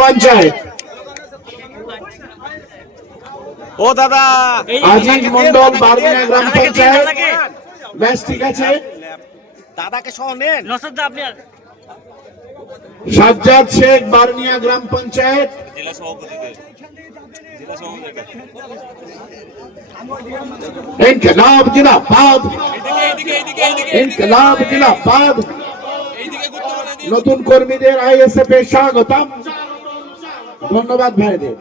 পঞ্চায়েত ও দাদা। আজিজ মন্ডল গ্রাম পঞ্চায়েত। ব্যাস ঠিক আছে। দাদাকে সহ নেন। নসরদা আপনি সাজ্জাদ শেখ বারনিয়া গ্রাম পঞ্চায়েত। জেলা সভাপতিদের। ইনকলাব ইনকলাব নতুন কর্মীদের আইএসএফ এর স্বাগতম। ধন্যবাদ ভাইদের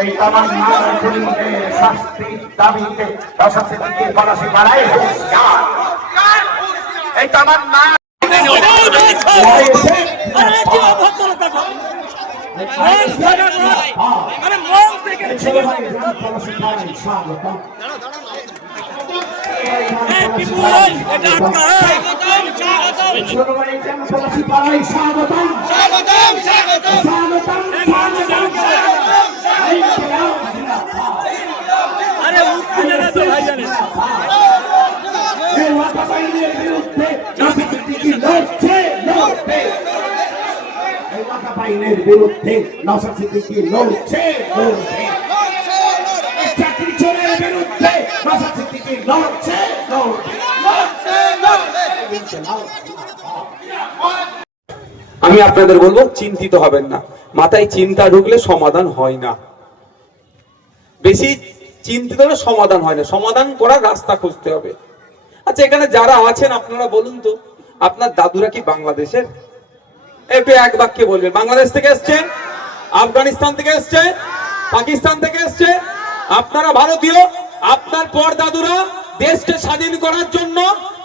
এই থেকে বাড়াই আরে উঠতে দেবে তো ভাই জানে বিরুদ্ধে নশা সিদ্দিকি লড়ছে সিদ্দিকি লড়ছে লড়বে আমি আপনাদের বলব, চিন্তিত হবেন না। মাথায় চিন্তা ঢুকলে সমাধান হয় না। বেশি চিন্তিত হলে সমাধান হয় না। সমাধান করার রাস্তা খুঁজতে হবে। আচ্ছা এখানে যারা আছেন, আপনারা বলুন তো, আপনার দাদুরা কি বাংলাদেশের? একটু এক বাক্যে বলবেন। বাংলাদেশ থেকে এসছেন? আফগানিস্তান থেকে এসছে পাকিস্তান থেকে এসছে আপনারা ভারতীয়? আপনার পর দাদুরা দেশকে স্বাধীন করার জন্য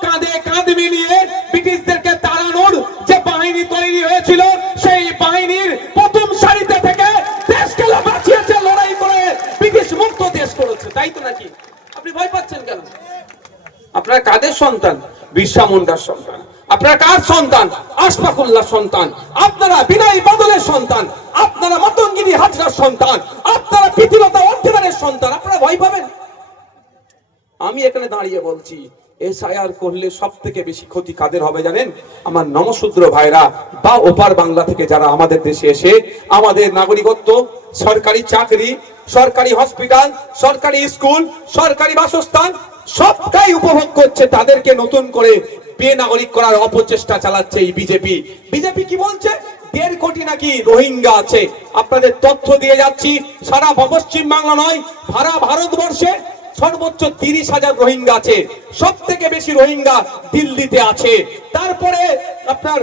কাঁধে কাঁধ মিলিয়ে ব্রিটিশদেরকে তাড়ানোর যে বাহিনী তৈরি হয়েছিল, সেই বাহিনীর প্রথম সারিতে থেকে দেশকে বাঁচিয়েছে, লড়াই করে ব্রিটিশ মুক্ত দেশ করেছে। তাই তো নাকি? আপনি ভয় পাচ্ছেন কেন? আপনার কাদের সন্তান? বিরসা মুন্ডার সন্তান। আপনারা কার সন্তান? আশফাকুল্লাহ সন্তান। আপনারা বিনয় বদলের সন্তান। আপনারা মতঙ্গিনী হাজরার সন্তান। আপনারা প্রীতিলতা অর্থিদারের সন্তান। আপনারা ভয় পাবেন? আমি এখানে দাঁড়িয়ে বলছি, এসআইআর করলে সব থেকে বেশি ক্ষতি কাদের হবে জানেন? আমার নমশূদ্র ভাইরা, বা ওপার বাংলা থেকে যারা আমাদের দেশে এসে, আমাদের নাগরিকত্ব, সরকারি চাকরি, সরকারি হসপিটাল, সরকারি স্কুল, সরকারি বাসস্থান, সবটাই উপভোগ করছে, তাদেরকে নতুন করে বেনাগরিক করার অপচেষ্টা চালাচ্ছে এই বিজেপি। বিজেপি কি বলছে? দেড় কোটি নাকি রোহিঙ্গা আছে। আপনাদের তথ্য দিয়ে যাচ্ছি, সারা পশ্চিম বাংলা নয়, সারা ভারতবর্ষে সর্বোচ্চ তিরিশ হাজার রোহিঙ্গা আছে। সব থেকে বেশি রোহিঙ্গা দিল্লিতে আছে। তারপরে আপনার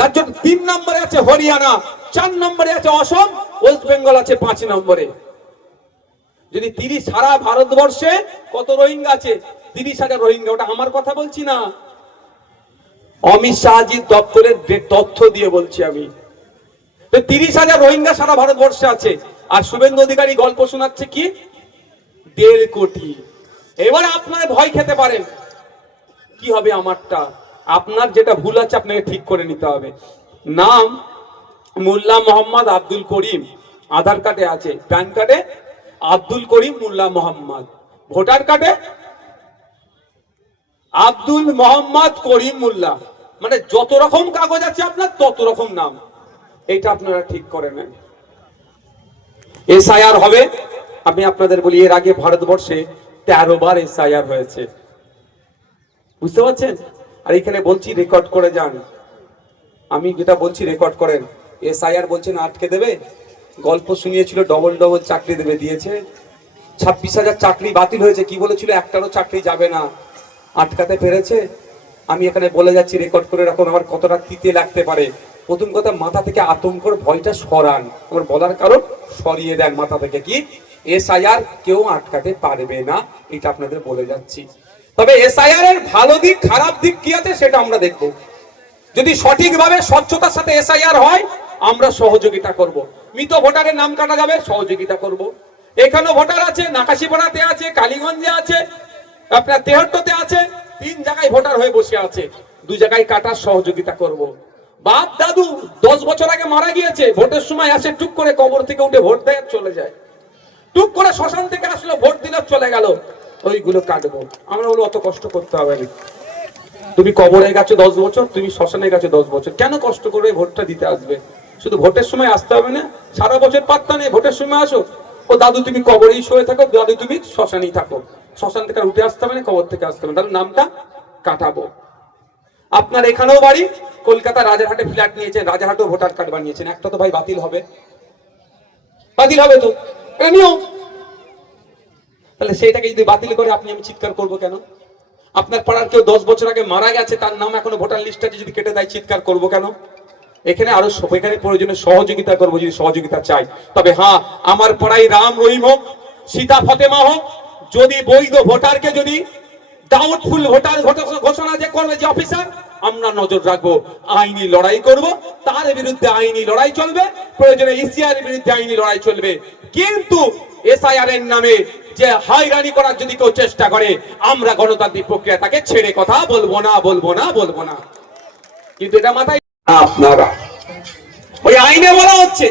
রাজ্য তিন নম্বরে আছে হরিয়ানা, চার নম্বরে আছে অসম, ওয়েস্ট বেঙ্গল আছে পাঁচ নম্বরে। যদি তিরিশ সারা ভারতবর্ষে কত রোহিঙ্গা আছে? তিরিশ হাজার রোহিঙ্গা, ওটা আমার কথা বলছি না। অমিত শাহজির দপ্তরের তথ্য দিয়ে বলছি আমি। তিরিশ হাজার রোহিঙ্গা সারা ভারতবর্ষে আছে। আর শুভেন্দু অধিকারী গল্প শোনাচ্ছে কি? দেড় কোটি। এবার আপনার ভয় খেতে পারেন। কি হবে আমারটা? আপনার যেটা ভুল আছে আপনাকে ঠিক করে নিতে হবে। নাম মোল্লা মোহাম্মদ আব্দুল করিম। আধার কার্ডে আছে। প্যান কার্ডে আব্দুল করিম মোল্লা মোহাম্মদ। ভোটার কার্ডে আব্দুল মোহাম্মদ করিম মোল্লা। মানে যত রকম কাগজ আছে আপনার, তত রকম নাম। এটা আপনারা ঠিক করে নেন। এসআইআর হবে। আমি আপনাদের বলি, এর আগে ভারতবর্ষে তেরো বার এসআইআর হয়েছে। বুঝতে পারছেন? আর এখানে বলছি রেকর্ড করে যান। আমি যেটা বলছি রেকর্ড করেন। এসআইআর বলছেন, আটকে দেবে। গল্প শুনিয়েছিল ডবল ডবল চাকরি দেবে, দিয়েছে। ছাব্বিশ হাজার চাকরি বাতিল হয়েছে। কি বলেছিল? একটারও চাকরি যাবে না। আটকাতে পেরেছে। আমি এখানে বলে যাচ্ছি রেকর্ড করে রাখুন। আমার কতটা তিতে লাগতে পারে। প্রথম কথা, মাথা থেকে আতঙ্কর ভয়টা সরান। আমার বলার কারণ, সরিয়ে দেন মাথা থেকে। কি? এসআইআর কেউ আটকাতে পারবে না, এটা আপনাদের বলে যাচ্ছি। তবে এসআইআর এর ভালো দিক, খারাপ দিক কি আছে সেটা আমরা দেখব। যদি সঠিকভাবে স্বচ্ছতার সাথে এসআইআর হয়, আমরা সহযোগিতা করব। মৃত ভোটারের নাম কাটা যাবে, সহযোগিতা করব। এখানেও ভোটার আছে, নাকাশিপাড়াতে আছে, কালীগঞ্জে আছে, আপনার তেহট্টতে আছে, তিন জায়গায় ভোটার হয়ে বসে আছে। দু জায়গায় কাটার সহযোগিতা করব। বাপ দাদু দশ বছর আগে মারা গিয়েছে, ভোটের সময় আসে টুক করে কবর থেকে উঠে ভোট দেয় চলে যায়। টুক করে শ্মশান থেকে আসলো, ভোট দিলে, চলে গেল। ওইগুলো কাটবো। আমরা বলো, অত কষ্ট করতে হবে না। তুমি কবরে গেছো দশ বছর, তুমি শ্মশানে গেছো দশ বছর। কেন কষ্ট করে ভোটটা দিতে আসবে। শুধু ভোটের সময় আসতে হবে না, সারা বছর পাত্তা নেই, ভোটের সময় আসো। ও দাদু, তুমি কবরেই শুয়ে থাকো, দাদু, তুমি শ্মশানেই থাকো। শ্মশান থেকে উঠে আসতে হবে না, কবর থেকে আসতে হবে তাহলে নামটা কাটাবো। আপনার এখানেও বাড়ি, কলকাতা রাজারহাটে ফ্ল্যাট নিয়েছেন, রাজারহাটেও ভোটার কার্ড বানিয়েছেন। একটা তো ভাই বাতিল হবে। বাতিল হবে তো। এটা তাহলে সেইটাকে যদি বাতিল করে আপনি, আমি চিৎকার করব কেন? আপনার পাড়ার কেউ দশ বছর আগে মারা গেছে, তার নাম এখনও ভোটার লিস্টে যদি কেটে দেয়, চিৎকার করব কেন? এখানে আরও এখানে প্রয়োজনে সহযোগিতা করব যদি সহযোগিতা চাই। তবে হ্যাঁ আমার পাড়ায় রাম রহিম হোক, সীতা ফতেমা হোক, যদি বৈধ ভোটারকে যদি ডাউটফুল ভোটার ঘোষণা যে করবে যে অফিসার আমরা নজর রাখব, আইনি লড়াই করব, তার বিরুদ্ধে আইনি লড়াই চলবে, প্রয়োজনে ইসিআর বিরুদ্ধে আইনি লড়াই চলবে। কিন্তু এসআইআর এর নামে যে হাইরানি করার যদি কেউ চেষ্টা করে, আমরা গণতান্ত্রিক প্রক্রিয়া তাকে ছেড়ে কথা বলব না বলব না বলব না। কিন্তু এটা মাথায় আপনারা। ওই আইনে বলা হচ্ছে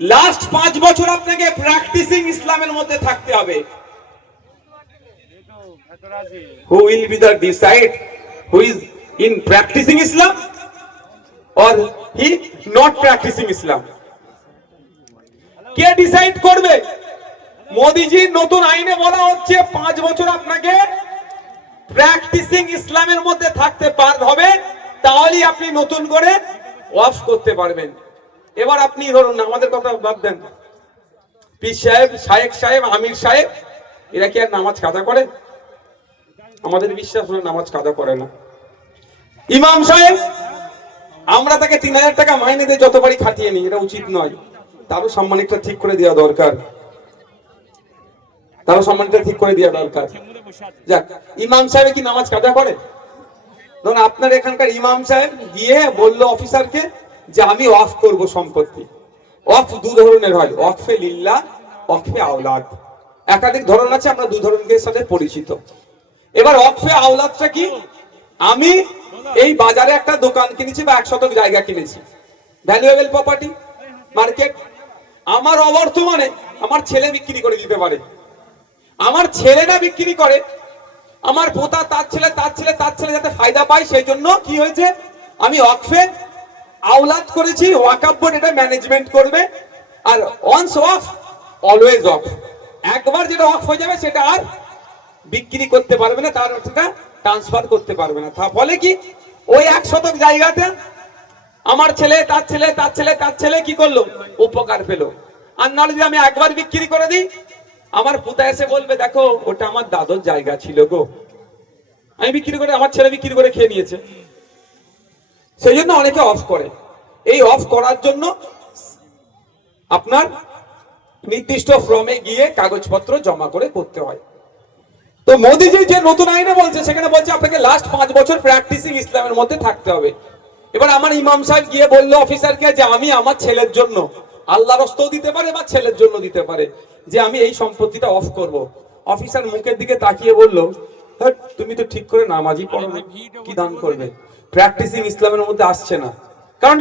লাস্ট পাঁচ বছর আপনাকে প্র্যাকটিসিং ইসলামের মধ্যে থাকতে হবে। Who will be the decide who is in practicing Islam or he not practicing Islam? কে ডিসাইড করবে? মোদিজির নতুন আইনে বলা হচ্ছে পাঁচ বছর আপনাকে প্র্যাকটিসিং ইসলামের মধ্যে থাকতে পার হবে, তাহলেই আপনি নতুন করে অফ করতে পারবেন। এবার আপনি ধরুন, আমাদের কথা বাদ দেন পীর সাহেব, শায়েক সাহেব, আমির সাহেব, এরা কি আর নামাজ কাদা করে? আমাদের বিশ্বাস নামাজ কাদা করে না। ইমাম সাহেব, আমরা তাকে তিন হাজার টাকা মাইনে দিয়ে যতবারই খাটিয়ে নিই, এটা উচিত নয়। তারও সম্মানিকটা ঠিক করে দেওয়া দরকার। তারও সম্মানটা ঠিক করে দেওয়া দরকার। যাক, ইমাম সাহেব কি নামাজ কাজা করে? ধরুন আপনার এখানকার ইমাম সাহেব গিয়ে বলল অফিসারকে যে আমি অফ করব সম্পত্তি। অফ দু ধরনের হয় অফে লিল্লা অফে আওলাদ। একাধিক ধরন আছে, আমরা দু ধরনের সাথে পরিচিত। এবার অফে আওলাদটা কি? আমি এই বাজারে একটা দোকান কিনেছি বা এক শতক জায়গা কিনেছি। ভ্যালুয়েবল প্রপার্টি মার্কেট আমার অবর্তমানে আমার ছেলে বিক্রি করে দিতে পারে। আমার ছেলে না বিক্রি করে, আমার পোতা তার ছেলে তার ছেলে তার ছেলে যাতে ফায়দা পায়, সেই জন্য কি হয়েছে? আমি অকফে আওলাদ করেছি ওয়াকাপ বোর্ড এটা ম্যানেজমেন্ট করবে, আর অনস অফ অলওয়েজ অফ একবার যেটা অফ হয়ে যাবে, সেটা আর বিক্রি করতে পারবে না, তার সেটা ট্রান্সফার করতে পারবে না। তা ফলে কি? ওই এক শতক জায়গাটা আমার ছেলে, তার ছেলে তার ছেলে তার ছেলে কি করল? উপকার পেল। আর নাহলে যদি আমি একবার বিক্রি করে দিই, আমার পুতা এসে বলবে, দেখো, ওটা আমার দাদর জায়গা ছিল গো। আমি বিক্রি করে, আমার ছেলে বিক্রি করে খেয়ে নিয়েছে। সেই জন্য অনেকে অফ করে। এই অফ করার জন্য আপনার নির্দিষ্ট ফর্মে গিয়ে কাগজপত্র জমা করে করতে হয়। তো মোদিজি যে নতুন আইনে বলছে, সেখানে বলছে আপনাকে লাস্ট পাঁচ বছর প্র্যাকটিসিং ইসলামের মধ্যে থাকতে হবে। এবার আমার ইমাম সাহেব গিয়ে বলল, অফিসারকে যে আমি আমার ছেলের জন্য আল্লাহ রস্তও দিতে পারে বা ছেলের জন্য দিতে পারে, যে আমি এই সম্পত্তিটা অফ করব। অফিসার মুখের দিকে তাকিয়ে বলল তুমি তো ঠিক করে নামাজই পড়ো কি দান করবে? প্র্যাকটিসিং ইসলামের মধ্যে আসছে না। কারণ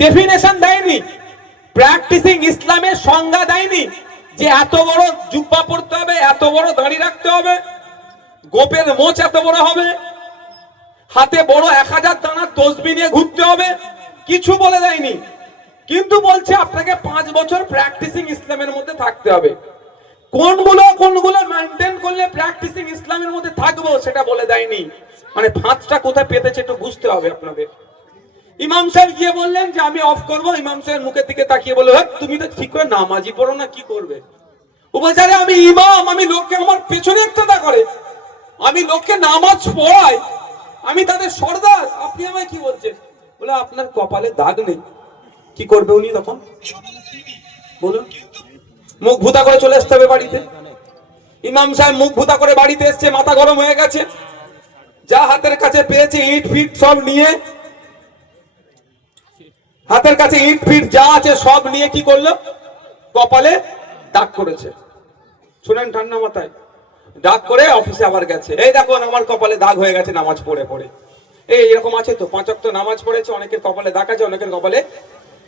ডেফিনেশন দেয়নি প্র্যাকটিসিং ইসলামের সংজ্ঞা দেয়নি, যে এত বড় জুব্বা পড়তে হবে, এত বড় দাড়ি রাখতে হবে, গোপের মোচ এত বড় হবে হাতে বড় এক হাজার দানা তসবি নিয়ে ঘুরতে হবে। কিছু বলে দেয়নি। কিন্তু বলছে আপনাকে পাঁচ বছর প্র্যাকটিসিং ইসলামের মধ্যে থাকতে হবে। কোনগুলো কোনগুলো মেনটেন করলে প্র্যাকটিসিং ইসলামের মধ্যে থাকব সেটা বলে দেয়নি। মানে ফাঁদটা কোথায় পেতেছে একটু বুঝতে হবে আপনাদের। ইমাম সাহেব গিয়ে বললেন যে আমি অফ করব। ইমাম সাহেব মুখের দিকে তাকিয়ে বলল "হ্যাট, তুমি তো ঠিক করে নামাজি পড়ো না কি করবে? ও আমি ইমাম আমি লোককে আমার পেছনে একটা করে। আমি লোককে নামাজ পড়াই আমি তাদের সর্দার। আপনি আমায় কি বলছেন? বলে, আপনার কপালে দাগ নেই। কি করবে উনি তখন? বলুন। মুখ ভুতা করে চলে আসতে হবে বাড়িতে। ইমাম সাহেব মুখ ভুতা করে বাড়িতে এসছে, মাথা গরম হয়ে গেছে। যা হাতের কাছে পেয়েছে, ইট, ফিট সব নিয়ে। হাতের কাছে ইট, ফিট যা আছে সব নিয়ে কি করল? কপালে দাগ করেছে। শুনেন ঠান্ডা মাথায়। দাগ করে অফিসে আবার গেছে। এই দেখো, আমার কপালে দাগ হয়ে গেছে, নামাজ পড়ে পড়ে। এই এরকম আছে তো? পাঁচক তো নামাজ পড়েছে, অনেকের কপালে দাগ আছে, অনেকের কপালে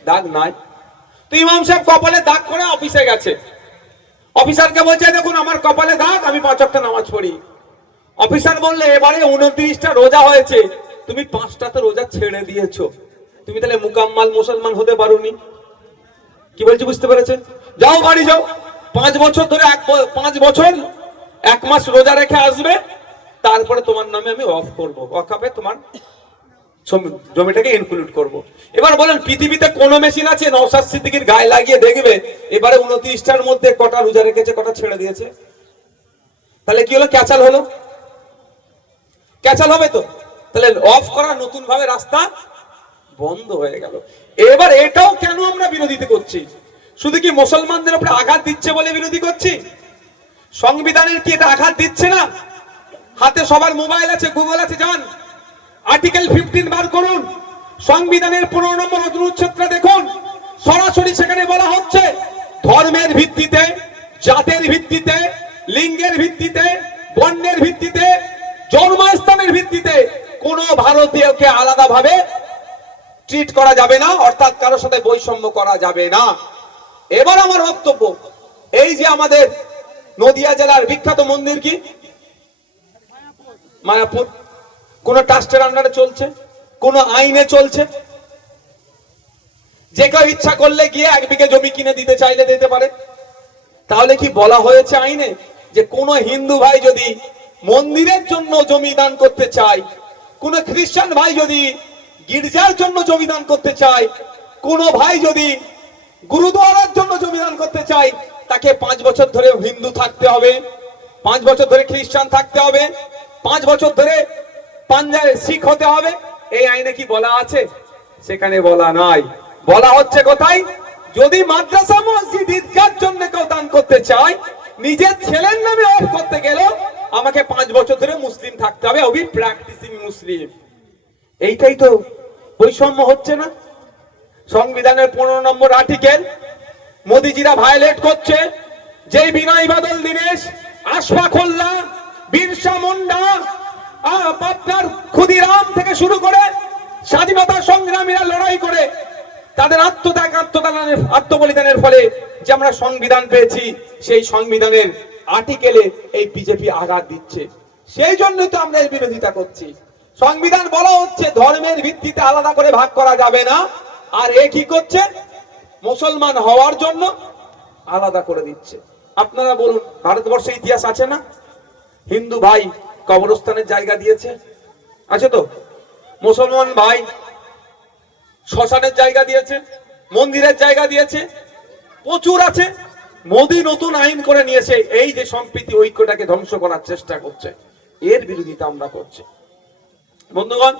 দাগ নাই। তো ইমাম সাহেব কপালে দাগ করে অফিসে গেছে। অফিসারকে বলছে দেখুন, আমার কপালে দাগ, আমি পাঁচক নামাজ পড়ি। অফিসার বললে, এবারে উনত্রিশটা রোজা হয়েছে, তুমি পাঁচটা তো রোজা ছেড়ে দিয়েছ। তুমি তাহলে মুকাম্মাল মুসলমান হতে পারোনি। কি বলছি, বুঝতে পেরেছেন? যাও, বাড়ি যাও। পাঁচ বছর ধরে এক পাঁচ বছর এক মাস রোজা রেখে আসবে, তারপরে তোমার নামে আমি অফ করব। অকাপে তোমার জমিটাকে ইনক্লুড করব। এবার বলেন, পৃথিবীতে কোন মেশিন আছে? নওশাদ সিদ্দিকির গায়ে লাগিয়ে দেখবে, এবারে উনত্রিশটার মধ্যে কটা রোজা রেখেছে, কটা ছেড়ে দিয়েছে? তাহলে কি হলো? ক্যাচাল হলো? ক্যাচাল হবে তো? তাহলে অফ করা নতুন ভাবে রাস্তা বন্ধ হয়ে গেল। এবার এটাও কেন আমরা বিরোধিতা করছি? শুধু কি মুসলমানদের উপরে আঘাত দিচ্ছে বলে বিরোধী করছি? সংবিধানের কি এটা আঘাত দিচ্ছে না? হাতে সবার মোবাইল আছে, গুগল আছে, যান। আর্টিকেল ফিফটিন বার করুন। সংবিধানের পনেরো নম্বর অনুচ্ছেদটা দেখুন। সরাসরি সেখানে বলা হচ্ছে, ধর্মের ভিত্তিতে, জাতের ভিত্তিতে, লিঙ্গের ভিত্তিতে, বর্ণের ভিত্তিতে, জন্মস্থানের ভিত্তিতে কোন ভারতীয়কে আলাদাভাবে ট্রিট করা যাবে না, অর্থাৎ কারোর সাথে বৈষম্য করা যাবে না। এবার আমার বক্তব্য, এই যে আমাদের নদিয়া জেলার বিখ্যাত মন্দির কি? মায়াপুর। কোন ট্রাস্টের আন্ডারে চলছে? কোন আইনে চলছে? যে কেউ ইচ্ছা করলে গিয়ে এক বিঘে জমি কিনে দিতে চাইলে দিতে পারে। তাহলে কি বলা হয়েছে আইনে যে কোন হিন্দু ভাই যদি মন্দিরের জন্য জমি দান করতে চায়, কোন খ্রিস্টান ভাই যদি গির্জার জন্য জমি দান করতে চায়, কোন ভাই যদি গুরুদুয়ারার জন্য জমি দান করতে চায় তাকে পাঁচ বছর ধরে হিন্দু থাকতে হবে, পাঁচ বছর ধরে খ্রিস্টান থাকতে হবে, পাঁচ বছর ধরে পাঞ্জাবে শিখ হতে হবে। এই আইনে কি বলা আছে? সেখানে বলা নাই। বলা হচ্ছে কোথায়? যদি মাদ্রাসা মসজিদ ঈদগার জন্য কেউ দান করতে চায়, নিজের ছেলের নামে অফ করতে গেল, আমাকে পাঁচ বছর ধরে মুসলিম থাকতে হবে অবি প্র্যাকটিসিং মুসলিম। এইটাই তো বৈষম্য হচ্ছে না। সংবিধানের পনেরো নম্বর আর্টিকেল মোদিজিরা ভায়োলেট করছে। যেই বিনয় বাদল, দীনেশ আশফাকুল্লাহ বিরসা মুন্ডা আপনার ক্ষুদিরাম থেকে শুরু করে স্বাধীনতা সংগ্রামীরা লড়াই করে, তাদের আত্মত্যাগ আত্মদানের আত্মবলিদানের ফলে যে আমরা সংবিধান পেয়েছি, সেই সংবিধানের আর্টিকেলে এই বিজেপি আঘাত দিচ্ছে। সেই জন্যই তো আমরা এই বিরোধিতা করছি। সংবিধান বলা হচ্ছে, ধর্মের ভিত্তিতে আলাদা করে ভাগ করা যাবে না। আর এ কি করছে? মুসলমান হওয়ার জন্য আলাদা করে দিচ্ছে। আপনারা বলুন, ভারতবর্ষে ইতিহাস আছে না? হিন্দু ভাই কবরস্থানের জায়গা দিয়েছে। আছে তো? মুসলমান ভাই শ্মশানের জায়গা দিয়েছে, মন্দিরের জায়গা দিয়েছে, প্রচুর আছে। মোদী নতুন আইন করে নিয়েছে, এই যে সম্প্রীতি ঐক্যটাকে ধ্বংস করার চেষ্টা করছে। এর বিরোধিতা আমরা করছি। বন্ধুগণ